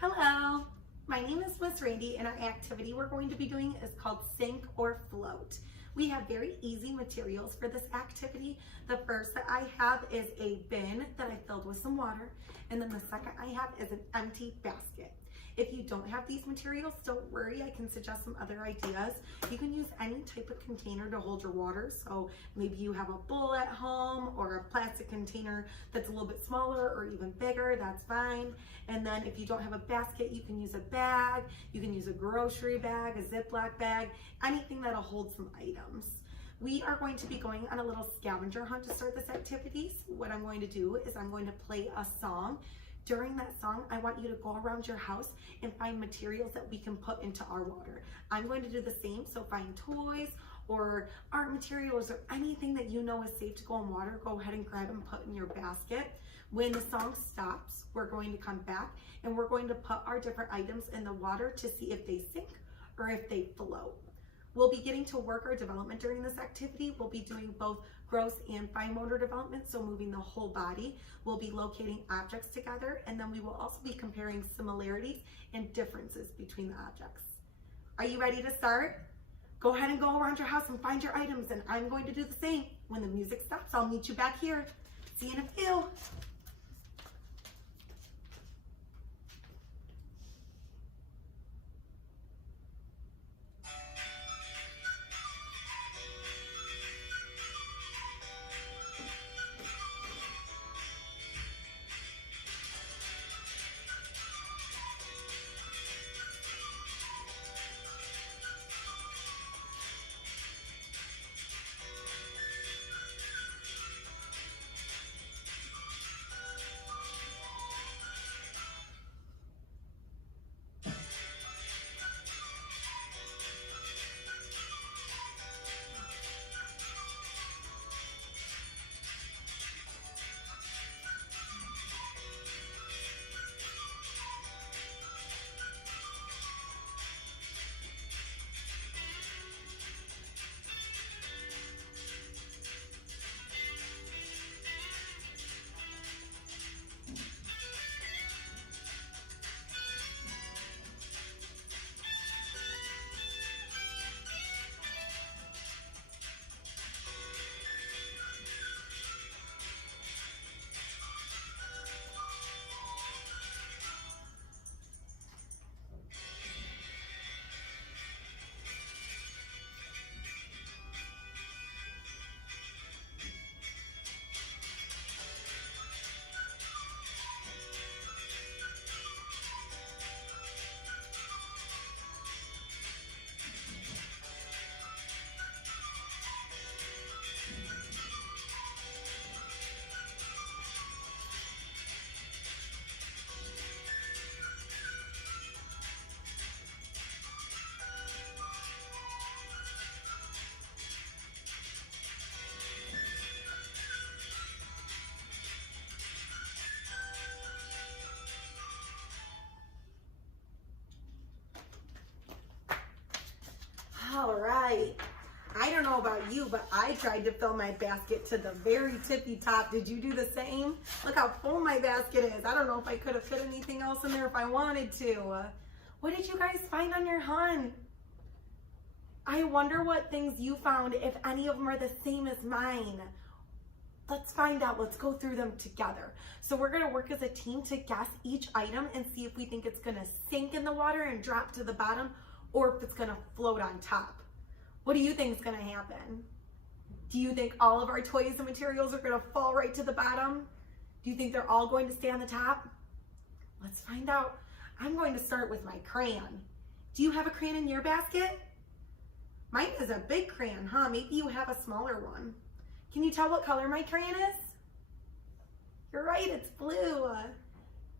Hello, my name is Miss Randi, and our activity we're going to be doing is called Sink or Float. We have very easy materials for this activity. The first that I have is a bin that I filled with some water, and then the second I have is an empty basket. If you don't have these materials, don't worry, I can suggest some other ideas. You can use any type of container to hold your water. So maybe you have a bowl at home or a plastic container that's a little bit smaller or even bigger, that's fine. And then if you don't have a basket, you can use a bag, you can use a grocery bag, a Ziploc bag, anything that'll hold some items. We are going to be going on a little scavenger hunt to start this activity. So what I'm going to do is I'm going to play a song. During that song, I want you to go around your house and find materials that we can put into our water. I'm going to do the same, so find toys or art materials or anything that you know is safe to go in water, go ahead and grab and put in your basket. When the song stops, we're going to come back and we're going to put our different items in the water to see if they sink or if they float. We'll be getting to work our development during this activity. We'll be doing both gross and fine motor development, so moving the whole body. We'll be locating objects together, and then we will also be comparing similarities and differences between the objects. Are you ready to start? Go ahead and go around your house and find your items, and I'm going to do the same. When the music stops, I'll meet you back here. See you in a few. All right, I don't know about you, but I tried to fill my basket to the very tippy top. Did you do the same? Look how full my basket is. I don't know if I could have fit anything else in there if I wanted to. What did you guys find on your hunt? I wonder what things you found, if any of them are the same as mine. Let's find out. Let's go through them together. So we're going to work as a team to guess each item and see if we think it's going to sink in the water and drop to the bottom, or if it's gonna float on top. What do you think is gonna happen? Do you think all of our toys and materials are gonna fall right to the bottom? Do you think they're all going to stay on the top? Let's find out. I'm going to start with my crayon. Do you have a crayon in your basket? Mine is a big crayon, huh? Maybe you have a smaller one. Can you tell what color my crayon is? You're right, it's blue.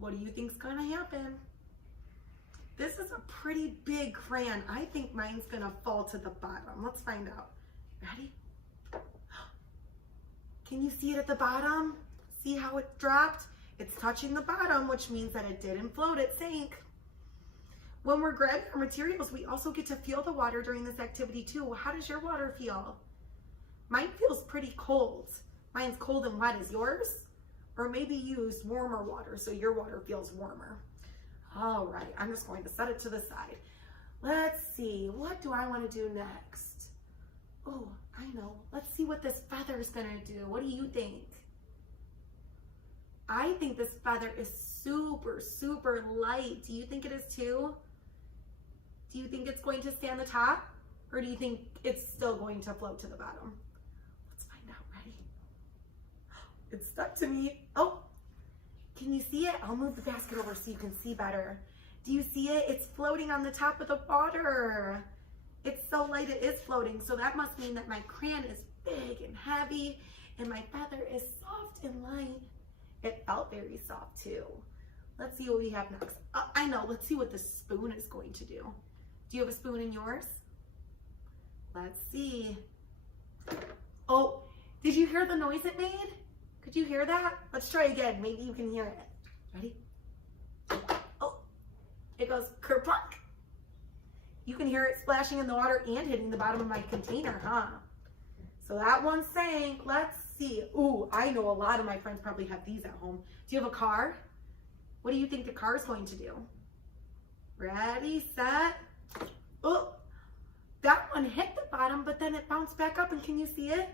What do you think's gonna happen? This is a pretty big crayon. I think mine's gonna fall to the bottom. Let's find out. Ready? Can you see it at the bottom? See how it dropped? It's touching the bottom, which means that it didn't float, it sank. When we're grabbing our materials, we also get to feel the water during this activity too. How does your water feel? Mine feels pretty cold. Mine's cold and wet. Is yours? Or maybe you use warmer water, so your water feels warmer. All right, I'm just going to set it to the side. Let's see, what do I want to do next? Oh, I know. Let's see what this feather is going to do. What do you think? I think this feather is super, super light. Do you think it is too? Do you think it's going to stay on the top? Or do you think it's still going to float to the bottom? Let's find out. Ready? It's stuck to me. Oh, can you see it? I'll move the basket over so you can see better. Do you see it? It's floating on the top of the water. It's so light it is floating. So that must mean that my crayon is big and heavy and my feather is soft and light. It felt very soft too. Let's see what we have next. I know, let's see what the spoon is going to do. Do you have a spoon in yours? Let's see. Oh, did you hear the noise it made? Could you hear that? Let's try again, maybe you can hear it. Ready? Oh, it goes kerplunk. You can hear it splashing in the water and hitting the bottom of my container, huh? So that one sank. Let's see. Ooh, I know a lot of my friends probably have these at home. Do you have a car? What do you think the car is going to do? Ready, set. Oh, that one hit the bottom, but then it bounced back up, and can you see it?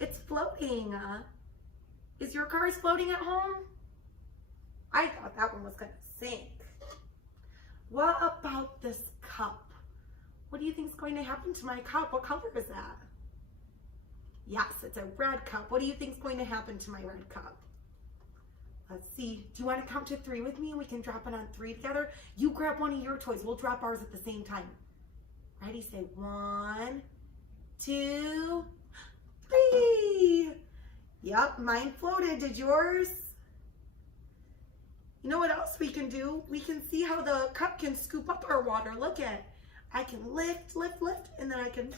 It's floating. Is your car floating at home? I thought that one was going to sink. What about this cup? What do you think is going to happen to my cup? What color is that? Yes, it's a red cup. What do you think is going to happen to my red cup? Let's see. Do you want to count to 3 with me and we can drop it on 3 together? You grab one of your toys. We'll drop ours at the same time. Ready? Say 1, 2, 3. Yep, mine floated. Did yours? You know what else we can do? We can see how the cup can scoop up our water. Look at it. I can lift, lift, lift, and then I can...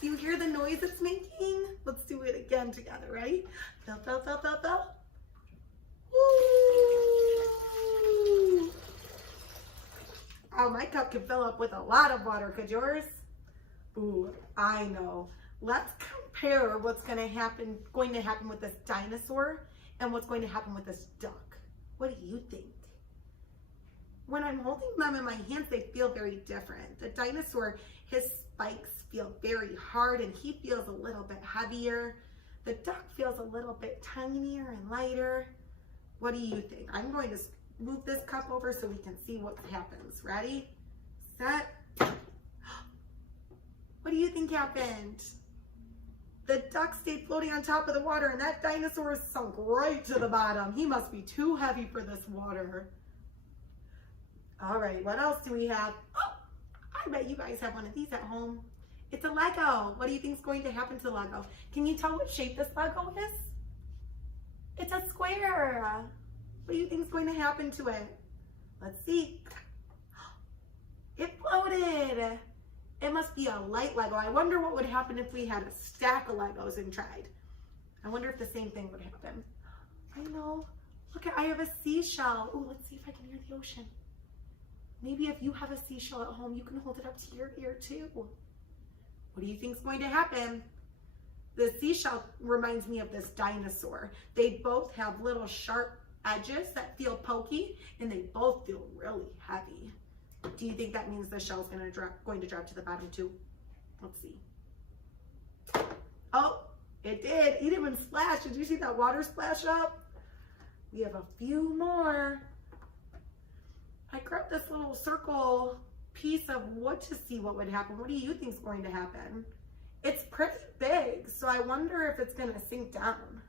Do you hear the noise it's making? Let's do it again together, right? Fill, fill, fill, fill, fill. Woo! Oh, my cup can fill up with a lot of water. Could yours? Ooh, I know. Let's compare what's going to happen with this dinosaur and what's going to happen with this duck. What do you think? When I'm holding them in my hands, they feel very different. The dinosaur, his spikes feel very hard and he feels a little bit heavier. The duck feels a little bit tinier and lighter. What do you think? I'm going to move this cup over so we can see what happens. Ready? Set. What do you think happened? The duck stayed floating on top of the water and that dinosaur sunk right to the bottom. He must be too heavy for this water. All right, what else do we have? Oh, I bet you guys have one of these at home. It's a Lego. What do you think is going to happen to the Lego? Can you tell what shape this Lego is? It's a square. What do you think is going to happen to it? Let's see. It floated. It must be a light Lego. I wonder what would happen if we had a stack of Legos and tried. I wonder if the same thing would happen. I know. Look, I have a seashell. Oh, let's see if I can hear the ocean. Maybe if you have a seashell at home, you can hold it up to your ear too. What do you think is going to happen? The seashell reminds me of this dinosaur. They both have little sharp edges that feel pokey, and they both feel really heavy. Do you think that means the shell's going to drop to the bottom too? Let's see. Oh, it did. It even splashed. Did you see that water splash up? We have a few more. I grabbed this little circle piece of wood to see what would happen. What do you think is going to happen? It's pretty big, so I wonder if it's going to sink down.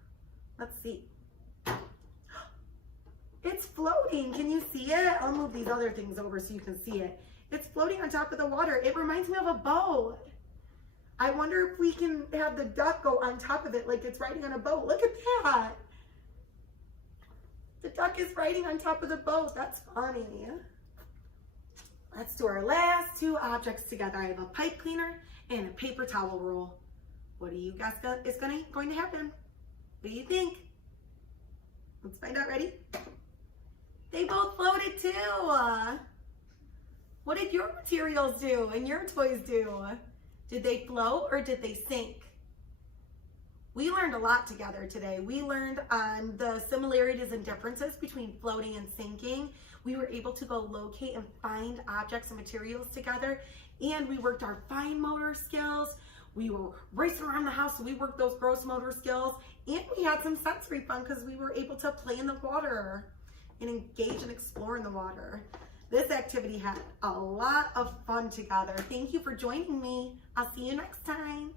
Let's see. It's floating. Can you see it? I'll move these other things over so you can see it. It's floating on top of the water. It reminds me of a boat. I wonder if we can have the duck go on top of it like it's riding on a boat. Look at that. The duck is riding on top of the boat. That's funny. Let's do our last 2 objects together. I have a pipe cleaner and a paper towel roll. What do you guess is going to happen? What do you think? Let's find out. Ready? They both floated too. What did your materials do and your toys do? Did they float or did they sink? We learned a lot together today. We learned on the similarities and differences between floating and sinking. We were able to go locate and find objects and materials together, and we worked our fine motor skills. We were racing around the house, so we worked those gross motor skills, and we had some sensory fun because we were able to play in the water and engage and explore in the water. This activity had a lot of fun together. Thank you for joining me. I'll see you next time.